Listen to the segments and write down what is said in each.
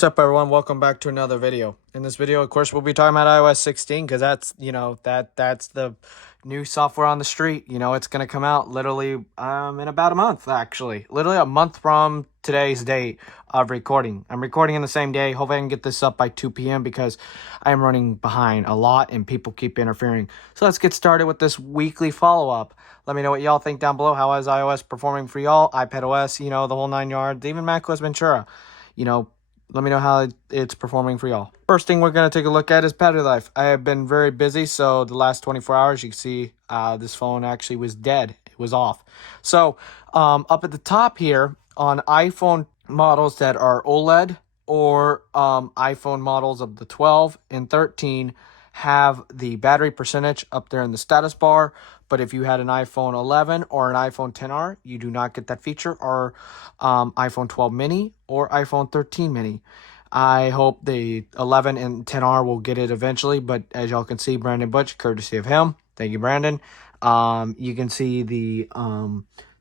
What's up, everyone? Welcome back to another video. In this video, of course, we'll be talking about iOS 16 because that's the new software on the street. It's going to come out literally in about a month, actually. Literally a month from today's date of recording. I'm recording in the same day. Hopefully I can get this up by 2 p.m. because I am running behind a lot and people keep interfering. So let's get started with this weekly follow-up. Let me know what y'all think down below. How is iOS performing for y'all? iPadOS, the whole 9 yards, even macOS Ventura. Let me know how it's performing for y'all. First thing we're going to take a look at is battery life. I have been very busy, so the last 24 hours, you can see this phone actually was dead. It was off. So up at the top here on iPhone models that are OLED or iPhone models of the 12 and 13 have the battery percentage up there in the status bar. But if you had an iPhone 11 or an iPhone XR, you do not get that feature, or iPhone 12 mini or iPhone 13 mini. I hope the 11 and 10R will get it eventually, but as y'all can see, Brandon Butch, courtesy of him. Thank you, Brandon. You can see the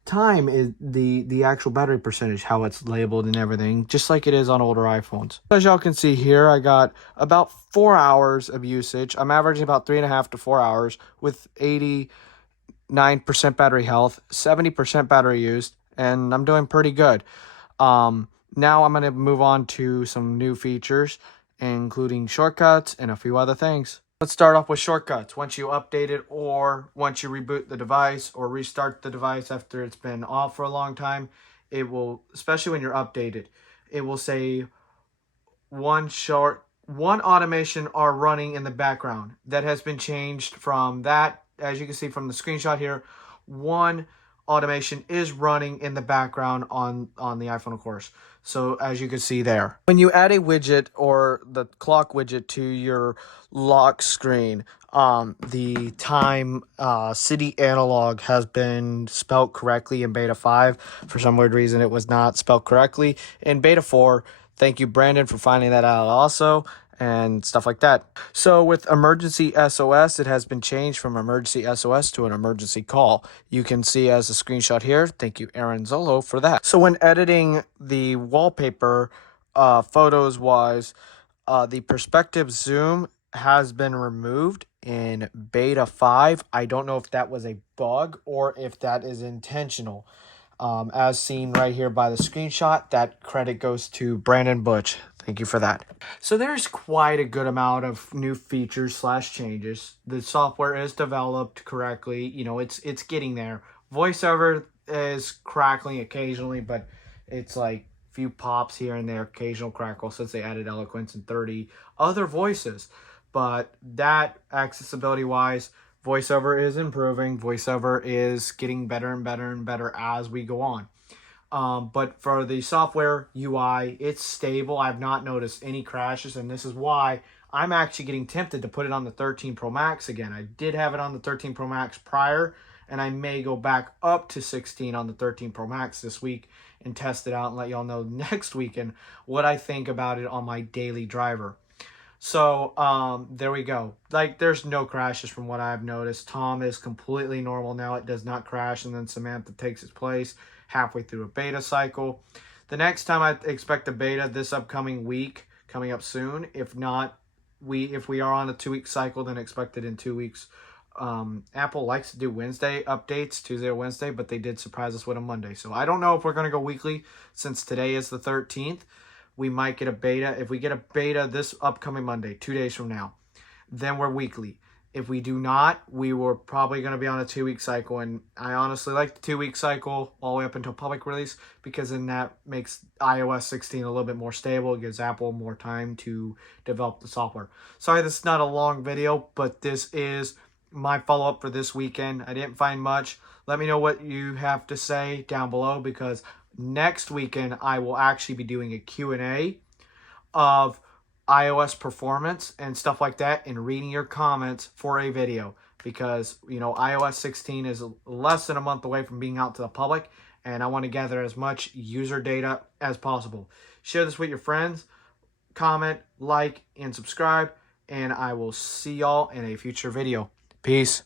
time is the actual battery percentage, how it's labeled and everything, just like it is on older iPhones. As y'all can see here, I got about 4 hours of usage. I'm averaging about 3.5 to 4 hours with 89% battery health, 70% battery used, and I'm doing pretty good. Now I'm going to move on to some new features, including shortcuts and a few other things. Let's start off with shortcuts. Once you update it, or once you reboot the device or restart the device after it's been off for a long time, it will, especially when you're updated, it will say one automation are running in the background. That has been changed from that. As you can see from the screenshot here, one automation is running in the background on the iPhone, of course. So as you can see there, when you add a widget or the clock widget to your lock screen, the time city analog has been spelled correctly in beta 5. For some weird reason, it was not spelled correctly in beta 4. Thank you, Brandon, for finding that out also, and stuff like that. So with emergency SOS, it has been changed from emergency SOS to an emergency call. You can see as a screenshot here. Thank you, Aaron Zolo, for that. So when editing the wallpaper, photos-wise, the perspective zoom has been removed in beta 5. I don't know if that was a bug or if that is intentional. As seen right here by the screenshot, that credit goes to Brandon Butch. Thank you for that. So there's quite a good amount of new features / changes. The software is developed correctly. It's getting there. VoiceOver is crackling occasionally, but it's like few pops here and there, occasional crackle, since they added eloquence and 30 other voices. But that, accessibility wise, VoiceOver is improving. VoiceOver is getting better and better and better as we go on. But for the software UI, it's stable. I've not noticed any crashes, and this is why I'm actually getting tempted to put it on the 13 Pro Max again. I did have it on the 13 Pro Max prior, and I may go back up to 16 on the 13 Pro Max this week and test it out and let y'all know next weekend what I think about it on my daily driver. So there we go. Like, there's no crashes from what I've noticed. Tom is completely normal now. It does not crash, and then Samantha takes its place halfway through a beta cycle. The next time I expect a beta this upcoming week, coming up soon. If not, if we are on a 2-week cycle, then expect it in 2 weeks. Apple likes to do Wednesday updates, Tuesday or Wednesday, but they did surprise us with a Monday. So I don't know if we're going to go weekly since today is the 13th. We might get a beta. If we get a beta this upcoming Monday, 2 days from now, then we're weekly. If we do not, we were probably going to be on a 2-week cycle. And I honestly like the 2-week cycle all the way up until public release, because then that makes iOS 16 a little bit more stable. It gives Apple more time to develop the software. Sorry, this is not a long video, but this is my follow-up for this weekend. I didn't find much. Let me know what you have to say down below, because next weekend I will actually be doing a Q&A of iOS performance and stuff like that, and reading your comments for a video, because iOS 16 is less than a month away from being out to the public, and I want to gather as much user data as possible. Share this with your friends, comment, like, and subscribe, and I will see y'all in a future video. Peace.